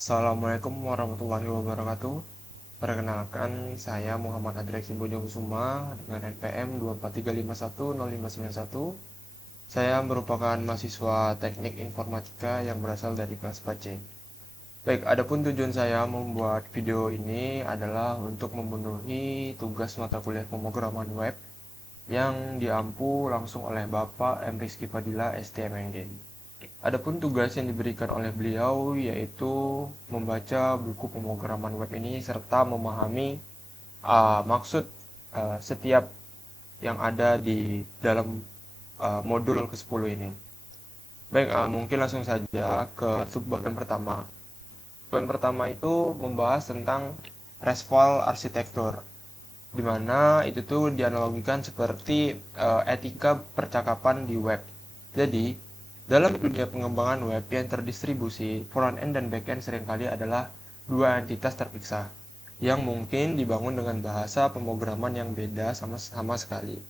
Assalamualaikum warahmatullahi wabarakatuh. Perkenalkan, saya Muhammad Adreksi Bojokusuma dengan NPM 243510591. Saya merupakan mahasiswa Teknik Informatika yang berasal dari kelas 4C. Baik, adapun tujuan saya membuat video ini adalah untuk memenuhi tugas mata kuliah pemrograman web yang diampu langsung oleh Bapak M. Rizky Fadila, STMNG. Adapun tugas yang diberikan oleh beliau yaitu membaca buku pemrograman web ini serta memahami maksud setiap yang ada di dalam modul ke-10 ini. Baik, mungkin langsung saja ke subbagian pertama. Subbagian pertama itu membahas tentang RESTful Architecture, di mana itu tuh dianalogikan seperti etika percakapan di web. Jadi, dalam dunia pengembangan web yang terdistribusi, front-end dan back-end seringkali adalah dua entitas terpisah, yang mungkin dibangun dengan bahasa pemrograman yang beda sama sekali.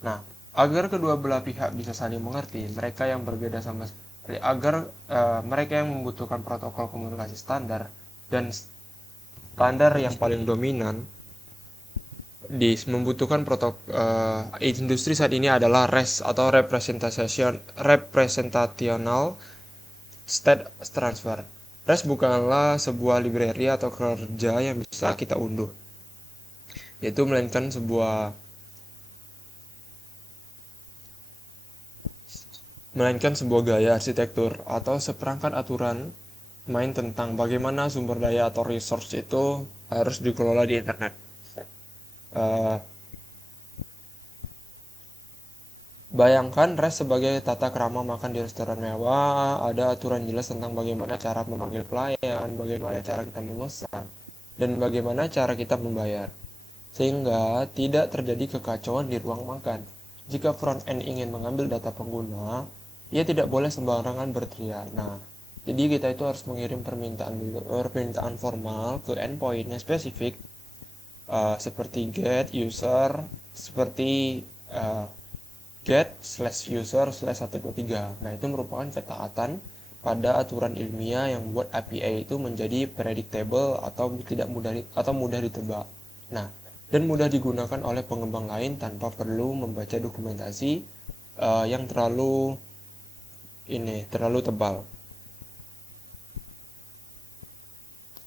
Nah, agar kedua belah pihak bisa saling mengerti, mereka yang berbeda sama sekali, agar mereka yang membutuhkan protokol komunikasi standar dan standar yang paling dominan membutuhkan industri saat ini adalah REST atau Representational State Transfer. REST bukanlah sebuah library atau kerja yang bisa kita unduh, yaitu melainkan sebuah gaya arsitektur atau seperangkat aturan main tentang bagaimana sumber daya atau resource itu harus dikelola di internet. Uh, Bayangkan REST sebagai tata krama makan di restoran mewah, ada aturan jelas tentang bagaimana cara memanggil pelayan, bagaimana cara kita memesan, dan bagaimana cara kita membayar. Sehingga tidak terjadi kekacauan di ruang makan. Jika front-end ingin mengambil data pengguna, ia tidak boleh sembarangan berteriak. Nah, jadi kita itu harus mengirim permintaan formal ke endpoint yang spesifik, seperti get user, seperti uh, get/user/123. Nah, itu merupakan ketaatan pada aturan ilmiah yang membuat API itu menjadi predictable atau mudah ditebak. Nah, dan mudah digunakan oleh pengembang lain tanpa perlu membaca dokumentasi yang terlalu tebal.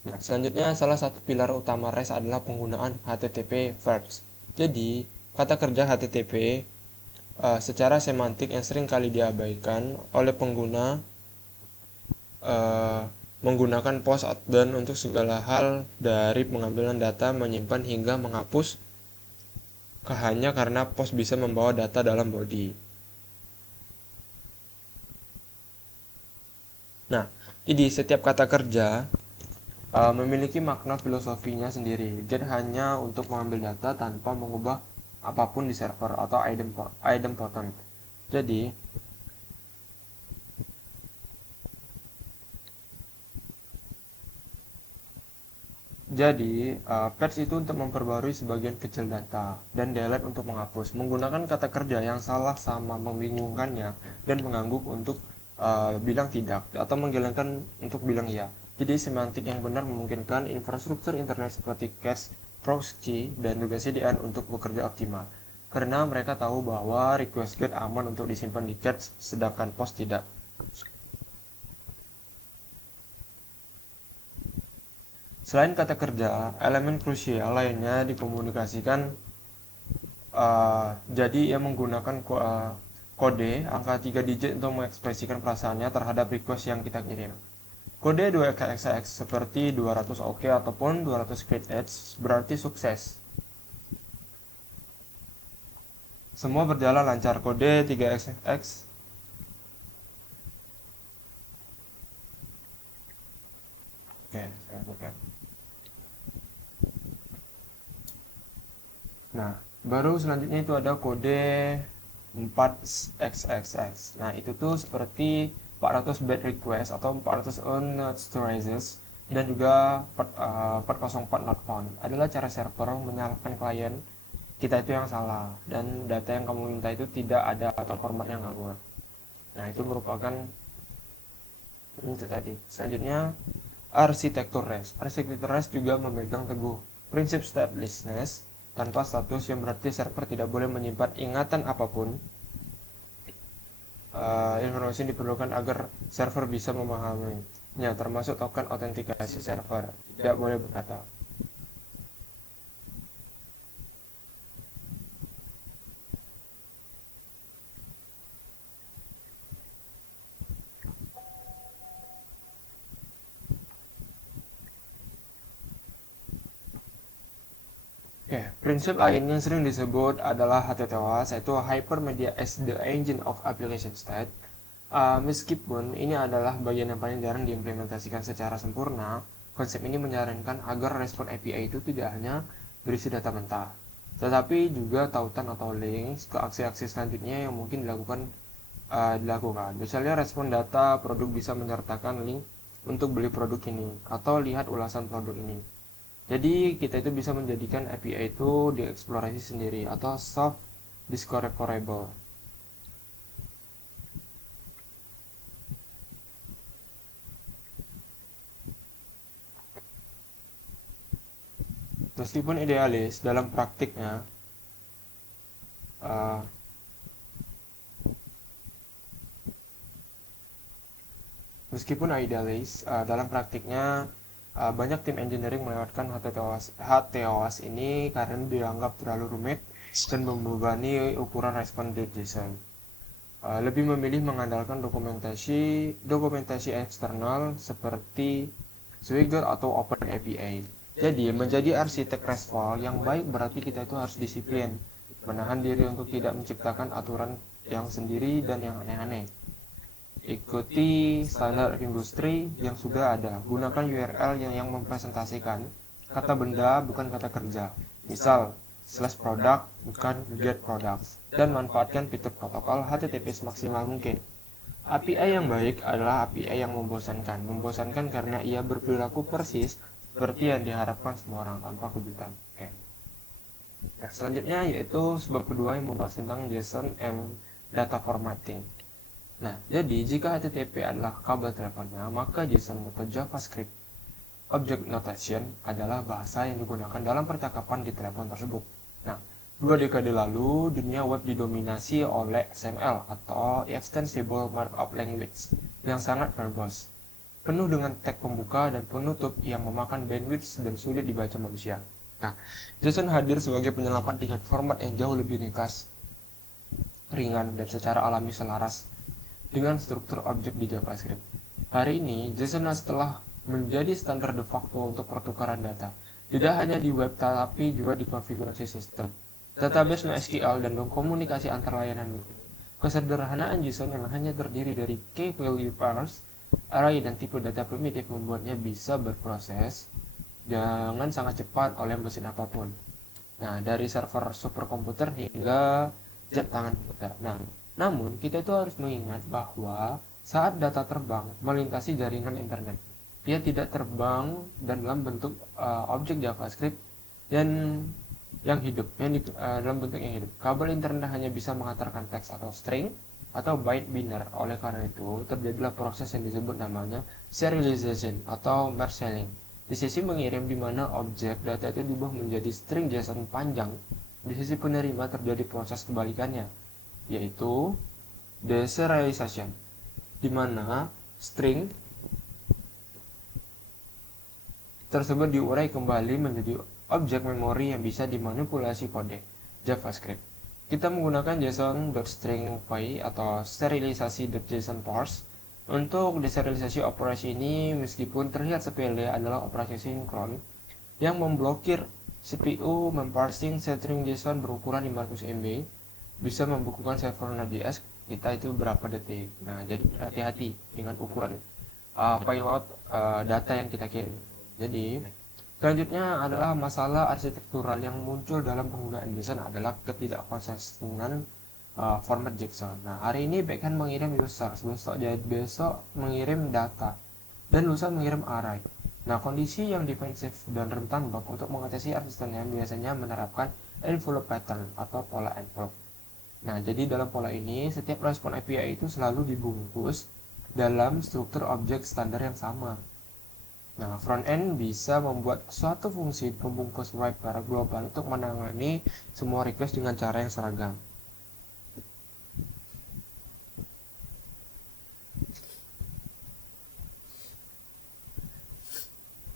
Nah, selanjutnya salah satu pilar utama REST adalah penggunaan HTTP verbs. Jadi, kata kerja HTTP secara semantik yang sering kali diabaikan oleh pengguna menggunakan post dan untuk segala hal dari pengambilan data, menyimpan hingga menghapus hanya karena post bisa membawa data dalam body. Nah, jadi setiap kata kerja memiliki makna filosofinya sendiri. Get hanya untuk mengambil data tanpa mengubah apapun di server atau idempotent. Jadi, patch itu untuk memperbarui sebagian kecil data dan delete untuk menghapus. Menggunakan kata kerja yang salah sama membingungkannya dan mengangguk untuk bilang tidak atau menghilangkan untuk bilang ya. Jadi semantik yang benar memungkinkan infrastruktur internet seperti cache, proxy, dan juga CDN untuk bekerja optimal. Karena mereka tahu bahwa request get aman untuk disimpan di cache, sedangkan post tidak. Selain kata kerja, elemen krusial lainnya dikomunikasikan. Jadi ia menggunakan kode angka 3 digit untuk mengekspresikan perasaannya terhadap request yang kita kirim. Kode 2xxx seperti 200 OK ataupun 200 great edge berarti sukses. Semua berjalan lancar. Kode 3xx Oke, saya buka. Nah, baru selanjutnya itu ada kode 4xxx. Nah, itu tuh seperti 400 bad request atau 400 unauthorized dan juga 404 not found. Adalah cara server menyalahkan klien kita itu yang salah dan data yang kamu minta itu tidak ada atau format yang ngawur. Nah, itu merupakan Itu tadi. Selanjutnya, arsitektur REST. Arsitektur REST juga memegang teguh prinsip statelessness tanpa status, yang berarti server tidak boleh menyimpan ingatan apapun. Informasi yang diperlukan agar server bisa memahaminya, termasuk token autentikasi server. Tidak boleh berkata. Oke, prinsip lain yang sering disebut adalah HTTOS, yaitu Hypermedia as the Engine of Application State. Meskipun ini adalah bagian yang paling jarang diimplementasikan secara sempurna, konsep ini menyarankan agar respon API itu tidak hanya berisi data mentah, tetapi juga tautan atau links ke aksi-aksi selanjutnya yang mungkin dilakukan. Misalnya respon data produk bisa menyertakan link untuk beli produk ini atau lihat ulasan produk ini. Jadi kita itu bisa menjadikan API itu dieksplorasi sendiri atau soft discoverable. Meskipun idealis dalam praktiknya, uh, dalam praktiknya banyak tim engineering melewatkan HTOS ini karena dianggap terlalu rumit dan membebani ukuran respon JSON. Lebih memilih mengandalkan dokumentasi eksternal seperti Swagger atau OpenAPI. Jadi, menjadi arsitek RESTful yang baik berarti kita itu harus disiplin, menahan diri untuk tidak menciptakan aturan yang sendiri dan yang aneh-aneh. Ikuti standar industri yang sudah ada. Gunakan URL yang mempresentasikan kata benda bukan kata kerja. Misal, /product bukan get products. Dan manfaatkan fitur protokol HTTP semaksimal mungkin. API yang baik adalah API yang membosankan. Membosankan karena ia berperilaku persis seperti yang diharapkan semua orang tanpa kejutan. Oke. Nah, selanjutnya yaitu sebab kedua yang membahas tentang JSON and data formatting. Nah, jadi jika HTTP adalah kabel teleponnya, maka JSON atau JavaScript Object Notation adalah bahasa yang digunakan dalam percakapan di telepon tersebut. Nah, 2 dekade lalu, dunia web didominasi oleh XML atau Extensible Markup Language yang sangat verbose, penuh dengan tag pembuka dan penutup yang memakan bandwidth dan sulit dibaca manusia. Nah, JSON hadir sebagai penyelamat dengan format yang jauh lebih ringkas, ringan, dan secara alami selaras dengan struktur objek di JavaScript. Hari ini, JSON telah menjadi standar de facto untuk pertukaran data, tidak hanya di web tapi juga di konfigurasi sistem, database NoSQL, dan komunikasi antar layanan. Kesederhanaan JSON yang hanya terdiri dari key value pairs, array, dan tipe data primitif membuatnya bisa berproses dengan sangat cepat oleh mesin apapun. Nah, dari server superkomputer hingga jam tangan kita. Nah, namun kita itu harus mengingat bahwa saat data terbang melintasi jaringan internet, dia tidak terbang dan dalam bentuk objek JavaScript dan dalam bentuk yang hidup. Kabel internet hanya bisa mengantarkan teks atau string atau byte binary. Oleh karena itu, terjadilah proses yang disebut namanya serialization atau marshalling. Di sisi mengirim, di mana objek data itu diubah menjadi string JSON panjang, di sisi penerima terjadi proses kebalikannya, yaitu deserialization, di mana string tersebut diurai kembali menjadi objek memori yang bisa dimanipulasi kode JavaScript. Kita menggunakan JSON.stringVy atau serialisasi.json parse untuk deserialisasi. Operasi ini, meskipun terlihat sepele, adalah operasi sinkron yang memblokir CPU memparsing string JSON berukuran 500 MB, bisa membukukan server Node.js kita itu berapa detik. Nah, jadi hati-hati dengan ukuran payload data yang kita kirim. Jadi, selanjutnya adalah masalah arsitektural yang muncul dalam penggunaan JSON adalah ketidakkonsistenan format JSON. Nah, hari ini backend mengirim user, besok mengirim data, dan lusa mengirim array. Nah, kondisi yang defensif dan rentan bug. Untuk mengatasi arsistennya biasanya menerapkan envelope pattern atau pola envelope. Nah, jadi dalam pola ini, setiap respon API itu selalu dibungkus dalam struktur objek standar yang sama. Nah, front-end bisa membuat suatu fungsi pembungkus web secara global untuk menangani semua request dengan cara yang seragam.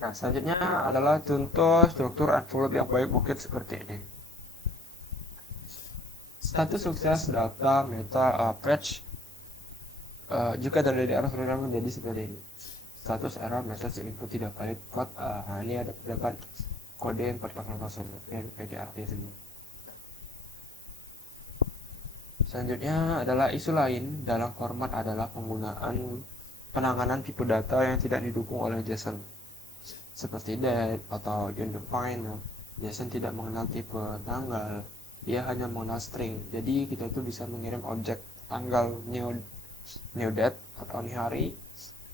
Nah, selanjutnya adalah contoh struktur envelope yang baik bukit seperti ini. Status sukses data meta patch jika data di arah program menjadi seperti ini. Status error message input tidak valid code. Ini ada terdapat kode 440 PDRT semua. Selanjutnya adalah isu lain dalam format adalah penggunaan penanganan tipe data yang tidak didukung oleh JSON seperti date atau undefined. JSON tidak mengenal tipe tanggal, dia hanya mengenal string. Jadi kita itu bisa mengirim objek tanggal new date atau new hari,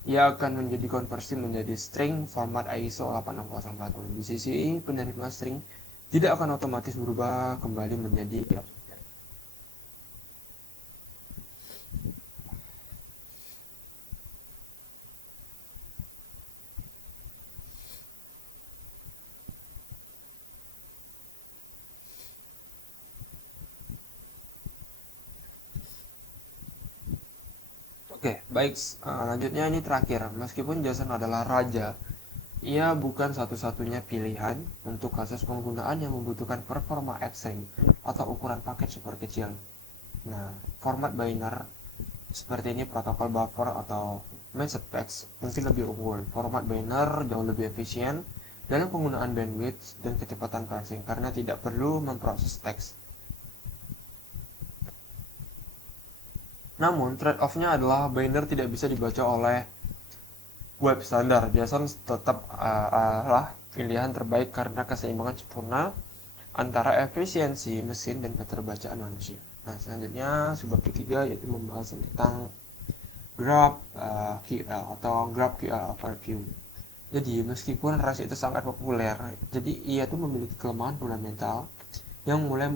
ia akan menjadi konversi menjadi string format ISO 86041. Di sisi penerima string tidak akan otomatis berubah kembali menjadi Oke, baik. Lanjutnya ini terakhir. Meskipun JSON adalah raja, ia bukan satu-satunya pilihan untuk kasus penggunaan yang membutuhkan performa extreme atau ukuran paket super kecil. Nah, format binary seperti ini protokol buffer atau message text mungkin lebih unggul. Format binary jauh lebih efisien dalam penggunaan bandwidth dan kecepatan parsing karena tidak perlu memproses teks. Namun, trade-off-nya adalah binary tidak bisa dibaca oleh web standar. JSON tetap adalah pilihan terbaik karena keseimbangan sempurna antara efisiensi mesin dan keterbacaan manusia. Nah, selanjutnya subbab ketiga yaitu membahas tentang Graph QL atau Graph QL Overview. Jadi, meskipun ras itu sangat populer, jadi ia itu memiliki kelemahan fundamental yang mulai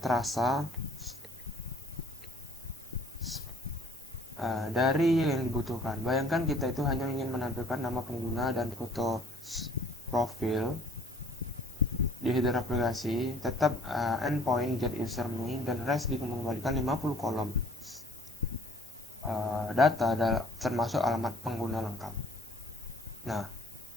terasa dari yang dibutuhkan. Bayangkan kita itu hanya ingin menampilkan nama pengguna dan foto profil di header aplikasi, tetap endpoint get user name dan rest dikembalikan 50 kolom data termasuk alamat pengguna lengkap. Nah,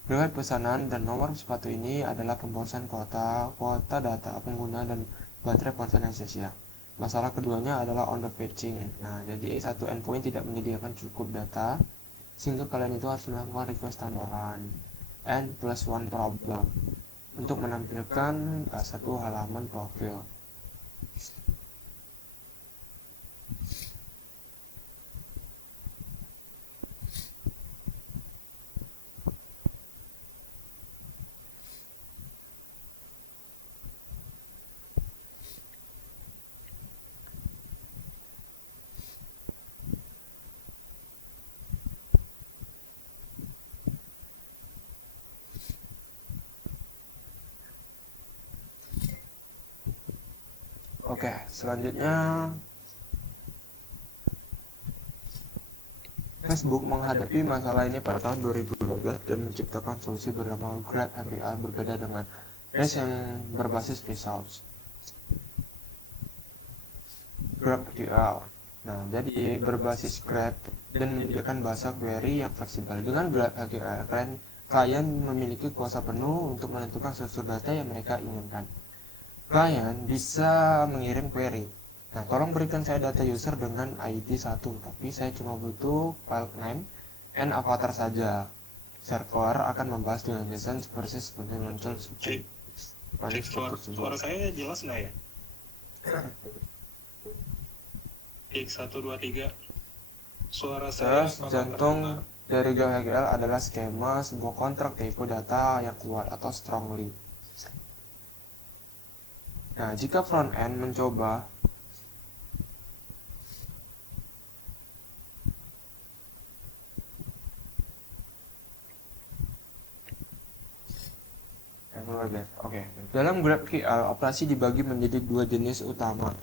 riwayat pesanan dan nomor sepatu ini adalah pemborosan kuota data pengguna dan baterai ponsel yang sia-sia. Masalah keduanya adalah on the fetching. Nah, jadi satu endpoint tidak menyediakan cukup data sehingga kalian itu harus melakukan request tambahan n+1 problem untuk menampilkan satu halaman profil. Oke, selanjutnya Facebook menghadapi masalah ini pada tahun 2012 dan menciptakan solusi bernama Grab API berbeda dengan REST yang berbasis results. Grab QL. Nah, jadi berbasis Grab dan menyediakan bahasa query yang fleksibel. Dengan Grab QL, klien memiliki kuasa penuh untuk menentukan struktur data yang mereka inginkan. Klien bisa mengirim query. Nah, tolong berikan saya data user dengan ID 1, tapi saya cuma butuh file name and avatar saja. Server akan membahas dengan JSON versus muncul Cek suara saya jelas nggak ya? X123 suara saya jantung dari GraphQL adalah skema sebuah kontrak tipe data yang kuat atau strongly. Nah, jika front-end mencoba dalam GraphQL, operasi dibagi menjadi dua jenis utama.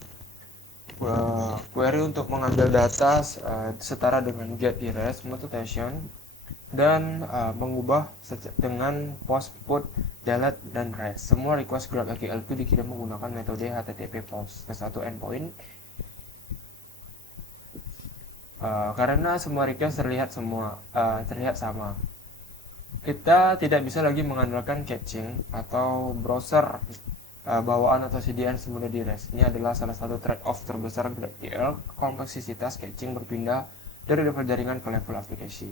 query untuk mengambil data setara dengan get di REST mutation dan mengubah dengan post, put, delete, dan REST. Semua request GraphQL itu dikirim menggunakan metode HTTP post ke satu endpoint karena semua request terlihat sama. Kita tidak bisa lagi mengandalkan caching atau browser bawaan atau CDN semudah di REST. Ini adalah salah satu trade-off terbesar GraphQL. Kompleksitas caching berpindah dari level jaringan ke level aplikasi.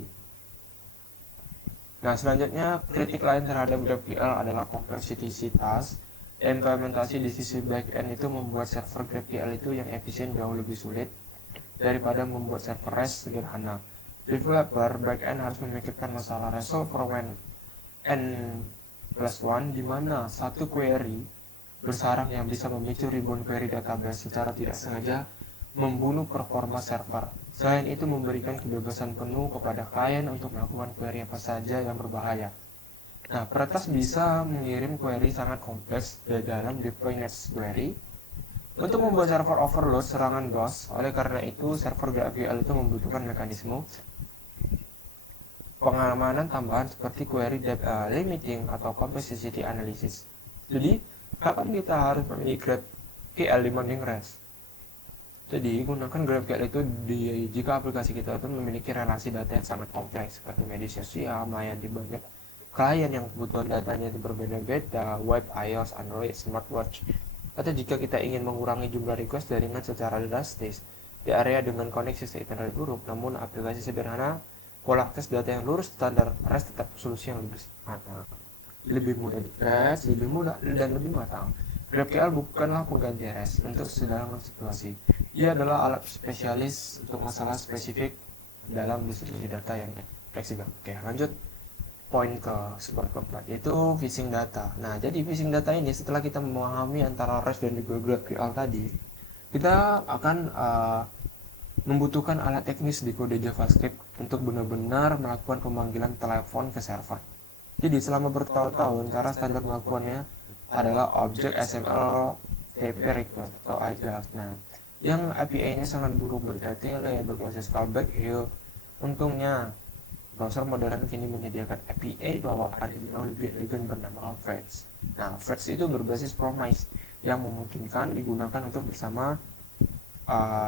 Nah, selanjutnya kritik lain terhadap GraphQL adalah kompleksitas. Implementasi di sisi backend itu membuat server GraphQL itu yang efisien jauh lebih sulit daripada membuat server REST sederhana. Developer backend harus memikirkan masalah resolve for when n+1 di mana satu query bersarang yang bisa memicu ribuan query database secara tidak sengaja membunuh performa server. Selain itu memberikan kebebasan penuh kepada klien untuk melakukan query apa saja yang berbahaya. Nah, peretas bisa mengirim query sangat kompleks dari dalam deploy next query untuk membuat server overload serangan DOS. Oleh karena itu, server GraphQL itu membutuhkan mekanisme pengamanan tambahan seperti query depth limiting atau complexity analysis. Jadi, kapan kita harus memilih GraphQL dibanding REST? Jadi, gunakan GraphQL itu jika aplikasi kita itu memiliki relasi data yang sangat kompleks seperti media sosial, melayani banyak klien yang kebutuhan datanya itu berbeda-beda, web, iOS, Android, smartwatch, atau jika kita ingin mengurangi jumlah request jaringan secara drastis di area dengan koneksi internet buruk, namun aplikasi sederhana pola akses data yang lurus standar REST tetap solusi yang lebih sederhana, lebih mudah diakses, lebih mudah dan lebih matang. GraphQL bukanlah pengganti REST untuk segala situasi. Ia adalah alat spesialis untuk masalah spesifik dalam distribusi data yang fleksibel. Oke, lanjut poin keempat, yaitu fishing data. Nah, jadi fishing data ini setelah kita memahami antara REST dan juga GraphQL tadi, kita akan membutuhkan alat teknis di kode JavaScript untuk benar-benar melakukan pemanggilan telepon ke server. Jadi selama bertahun-tahun cara standar melakukannya adalah objek XML TP request atau AJAX. Nah, yang API-nya sangat buruk berdetail ya berproses callback. Untungnya browser modern kini menyediakan API bawaan yang lebih elegan bernama Fetch. Nah, Fetch itu berbasis Promise yang memungkinkan digunakan untuk bersama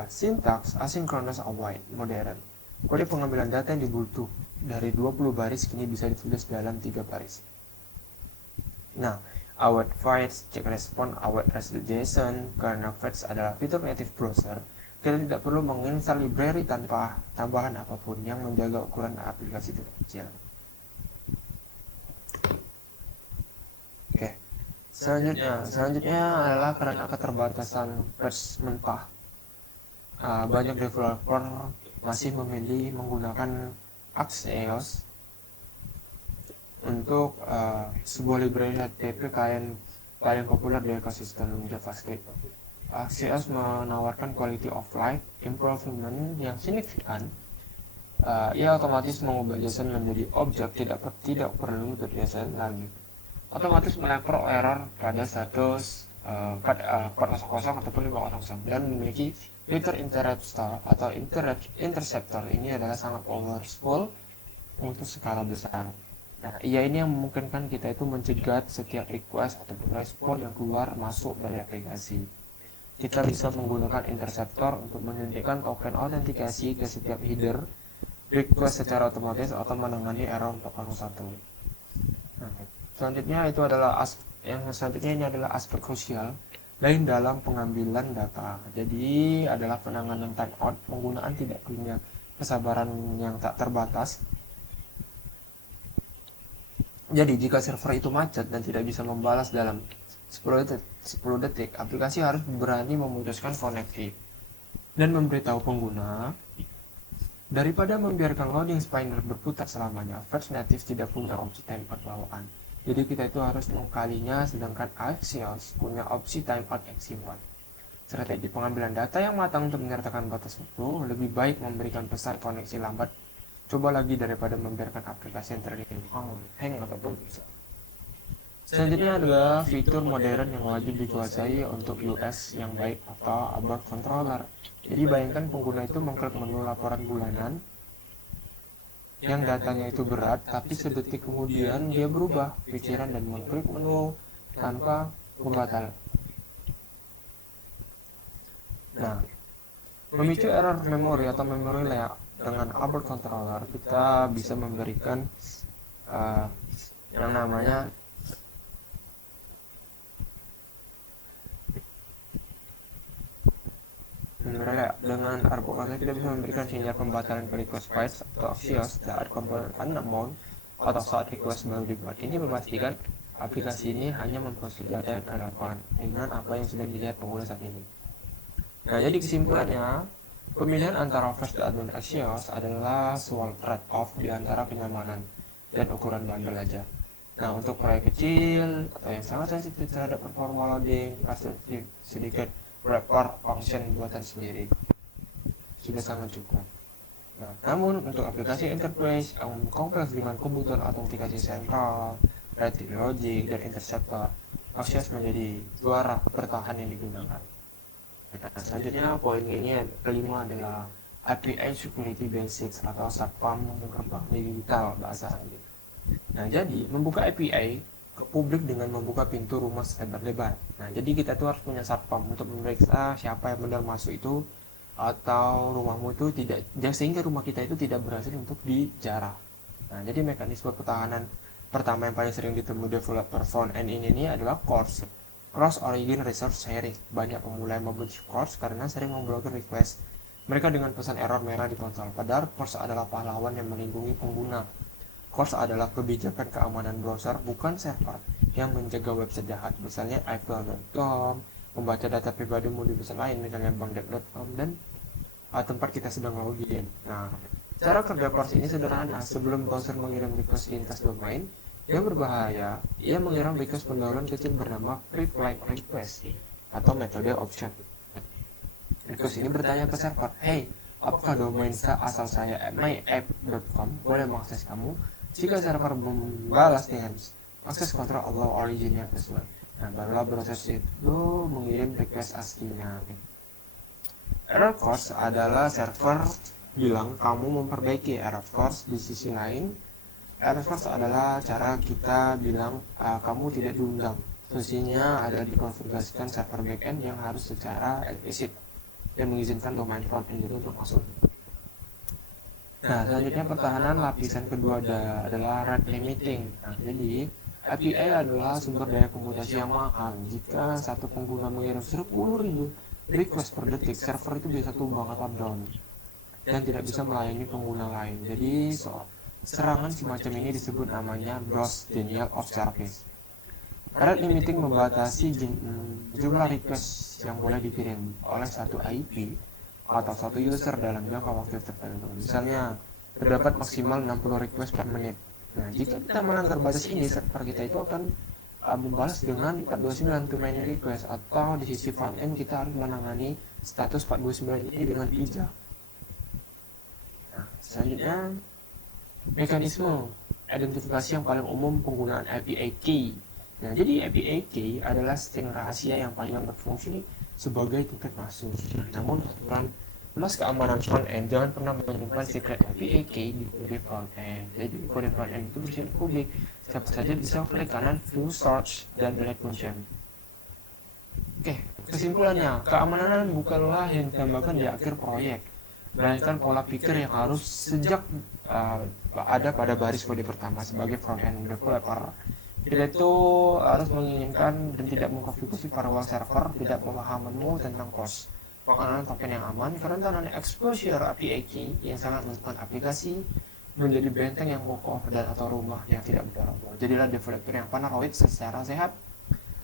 sintaks asynchronous await modern. Kode pengambilan data yang dibutuh dari 20 baris kini bisa ditulis dalam 3 baris. Nah, await fetch, check respond, await result JSON. Karena fetch adalah fitur native browser, kita tidak perlu menginstal library tanpa tambahan apapun yang menjaga ukuran aplikasi itu kecil. Oke. Selanjutnya adalah karena keterbatasan fetch mentah. Banyak developer masih memilih menggunakan Axios untuk sebuah library HTTP paling populer di ekosistem JavaScript. Axios menawarkan quality of life improvement yang signifikan. Ia otomatis mengubah JSON menjadi objek tidak perlu JSON lagi. Otomatis melempar error pada status 400 ataupun 500 dan memiliki fitur interceptor atau interceptor. Ini adalah sangat powerful untuk skala besar. Nah, ini yang memungkinkan kita itu mencegat setiap request ataupun respon yang keluar masuk dari aplikasi. Kita bisa menggunakan interceptor untuk menyuntikkan token autentikasi ke setiap header request secara otomatis atau menangani error 401. Nah, selanjutnya ini adalah aspek krusial lain dalam pengambilan data. Jadi adalah penanganan timeout. Penggunaan tidak punya kesabaran yang tak terbatas. Jadi jika server itu macet dan tidak bisa membalas dalam 10 detik, aplikasi harus berani memutuskan koneksi dan memberitahu pengguna. Daripada membiarkan loading spinner berputar selamanya, Fetch Native tidak punya opsi timeout bawaan. Jadi kita itu harus mengkalinya, sedangkan Axios punya opsi timeout X1. Strategi pengambilan data yang matang untuk menyertakan batas waktu, lebih baik memberikan pesan koneksi lambat coba lagi daripada membiarkan aplikasi yang terlihat hang ataupun bisa. Selanjutnya adalah fitur modern yang wajib dikuasai untuk US yang baik atau abort controller. Jadi bayangkan pengguna itu mengklik menu laporan bulanan yang datanya itu berat, tapi sedetik kemudian dia berubah pikiran dan mengklik menu tanpa membatal. Nah, memicu error memori atau memory layout dengan abort controller, kita bisa memberikan yang namanya dengan arbor controller kita bisa memberikan sinyal pembatalan ke request files atau Axios saat komponen unknown atau saat request baru dibuat. Ini memastikan aplikasi ini hanya memproses data yang relevan dengan apa yang sedang dilihat pengguna saat ini. Nah, jadi kesimpulannya, pemilihan antara flash dan Axios adalah soal trade-off di antara kenyamanan dan ukuran bandel aja. Nah, untuk proyek kecil atau yang sangat sensitif terhadap performa loading, sedikit wrapper function buatan sendiri sudah sangat cukup. Nah, namun untuk aplikasi enterprise yang kompleks dengan kebutuhan autentikasi sentral, ready logic, dan interceptor, Axios menjadi juara bertahan yang digunakan. Nah, selanjutnya poin ini kelima adalah API Security Basics atau SATPAM gerbang digital bahasa Inggris. Nah, jadi membuka API ke publik dengan membuka pintu rumah lebar-lebar. Nah, jadi kita tuh harus punya satpam untuk memeriksa siapa yang benar masuk itu atau rumahmu itu tidak, sehingga rumah kita itu tidak berhasil untuk dijarah. Nah, jadi mekanisme pertahanan pertama yang paling sering ditemui developer front-end ini adalah CORS, Cross Origin Resource Sharing. Banyak pemula yang membenci CORS karena sering memblokir request mereka dengan pesan error merah di konsol. Padahal CORS adalah pahlawan yang melindungi pengguna. CORS adalah kebijakan keamanan browser, bukan server, yang menjaga website jahat, misalnya iCloud.com, membaca data pribadimu di website lain, misalnya bankdebt.com, dan tempat kita sedang login. Nah, cara kerja CORS ini sederhana. Sebelum browser mengirim request lintas domain yang berbahaya, ia mengirim request pendahuluan kecil bernama pre-flight request atau metode option. Request ini bertanya ke server, hey, apakah domain asal saya myapp.com boleh mengakses kamu? Jika server membalas dengan akses kontrol atau originnya sesuai, nah barulah proses itu mengirim request aslinya. Error course adalah server bilang kamu memperbaiki error course. Di sisi lain, error course adalah cara kita bilang kamu tidak diundang. Fungsinya adalah dikonfigurasikan server backend yang harus secara eksplisit dan mengizinkan domain front-end itu untuk masuk. Nah, selanjutnya pertahanan lapisan kedua adalah rate limiting. Nah, jadi API adalah sumber daya komputasi yang mahal. Jika satu pengguna mengirim 10.000 request per detik, server itu bisa tumbang atau down dan tidak bisa melayani pengguna lain. Jadi serangan semacam ini disebut namanya DDoS, denial of service. Rate limiting membatasi jumlah request yang boleh dikirim oleh satu IP atau satu user dalam jangka waktu tertentu. Misalnya, terdapat maksimal 60 request per menit. Nah, jika kita melanggar batas ini, server kita itu akan membalas dengan 429 too many request, atau di sisi front end kita harus menangani status 429 ini dengan bijak. Nah, selanjutnya, mekanisme identifikasi yang paling umum penggunaan API key. Nah, jadi API key adalah string rahasia yang paling berfungsi sebagai tiket masuk. Namun aturan plus keamanan front end, jangan pernah menyimpan secret API key di kode front end. Jadi kode front end itu bersifat publik, siapa saja bisa klik kanan view search dan delete function. Oke, kesimpulannya, keamanan bukanlah yang ditambahkan di akhir proyek, melainkan pola pikir yang harus sejak ada pada baris kode pertama. Sebagai front end developer, kita itu harus menginginkan dan tidak mengkonfigurasi firewall server, tidak pemahamanmu tentang CORS, pengenalan token yang aman, kerentanan exposure API key yang sangat menentukan aplikasi menjadi benteng yang kokoh dan atau rumah yang tidak berada. Jadilah developer yang paranoid secara sehat.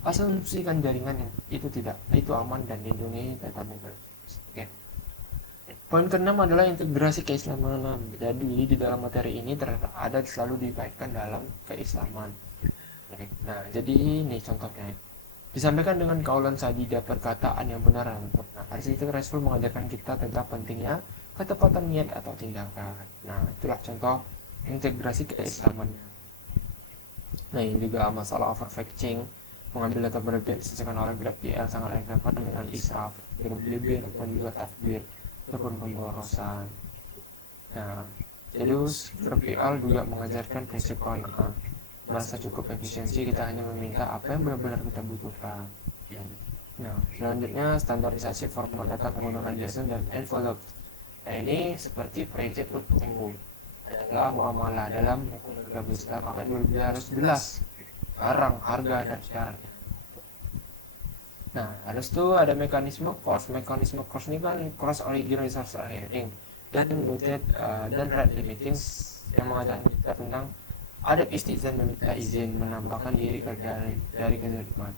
Asumsikan jaringan yang itu aman dan lindungi datamu. Oke. Poin ke-6 adalah integrasi keislaman. Jadi di dalam materi ini ada selalu dikaitkan dalam keislaman. Nah, jadi ini contohnya. Disampaikan dengan kaulan sadida, perkataan yang benar dan lembut. Nah, dari situ Rasul mengajarkan kita tentang pentingnya ketepatan niat atau tindakan. Nah, itulah contoh integrasi keislamannya. Nah, ini juga masalah overfetching, mengambil data berlebihan disesuaikan oleh GraphQL sangat relevan dengan israf, berlebihan ataupun juga takbir ataupun pemborosan. Nah, jadi GraphQL juga mengajarkan prinsip qanaah, merasa cukup efisiensi, kita hanya meminta apa yang benar-benar kita butuhkan. Nah, selanjutnya standarisasi format data menggunakan JSON dan envelope. Nah, ini seperti prinsip umum adalah muamalah dalam hukum Islam akan harus jelas barang, harga, dan syaratnya. Nah, harus tuh ada mekanisme cost. Mekanisme cost ini kan cross origin resource sharing dan limited dan rate limiting yang mengajarkan kita tentang ada istizan meminta izin menambahkan diri dari ketentuan.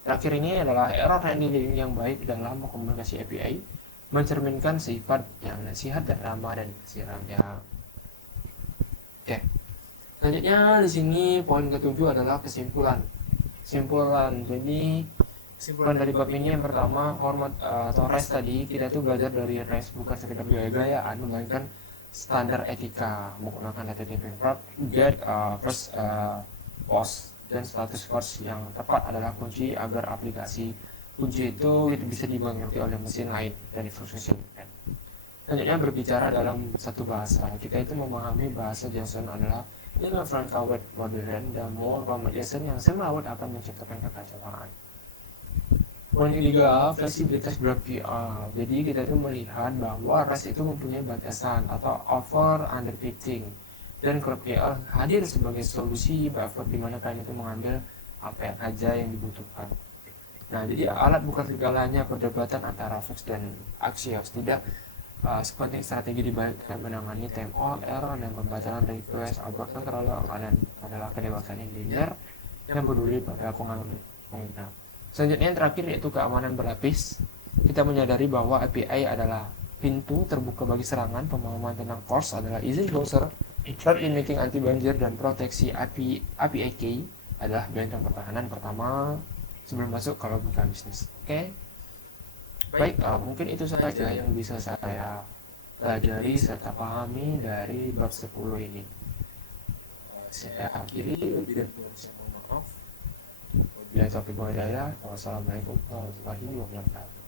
Terakhir ini adalah error handling yang baik dalam komunikasi API, mencerminkan sifat yang nasihat dan ramah dan siramnya. Oke. Selanjutnya di sini poin ketujuh adalah kesimpulan. Jadi kesimpulan dari bab ini yang pertama, format atau REST tadi, kita tuh belajar dari REST bukan sekedar gaya-gayaan, melainkan standar etika menggunakan HTTP wrap, get, first, post, dan status first yang tepat adalah kunci agar aplikasi kunci itu bisa dimengerti oleh mesin lain dari proses ini. Selanjutnya berbicara dalam satu bahasa, kita itu memahami bahasa JSON adalah dengan front-forward modern dan more format JSON yang semrawut akan menciptakan kekacauan. Poin ketiga, fleksibilitas GraphQL. Jadi kita itu melihat bahwa REST itu mempunyai batasan atau over underfitting, dan GraphQL hadir sebagai solusi buffer di mana kalian itu mengambil apa yang aja yang dibutuhkan. Nah, jadi alat bukan segalanya, perdebatan antara Fox dan Axios tidak sepenting strategi dibalik menangani time error dan pembatalan request. Albertan terlalu amanan adalah kedewasaan engineer yang peduli pada pengguna. Selanjutnya yang terakhir yaitu keamanan berlapis. Kita menyadari bahwa API adalah pintu terbuka bagi serangan. Pemahaman tentang CORS adalah izin browser, threat limiting anti banjir, dan proteksi API key adalah benteng pertahanan pertama sebelum masuk kalau bukan bisnis. Oke. Baik, mungkin itu saja yang bisa saya pelajari serta pahami dari bab 10 ini. Saya akhiri, saya mohon maaf. Wabillahi taufiq wal hidayah. Wassalamualaikum warahmatullahi wabarakatuh.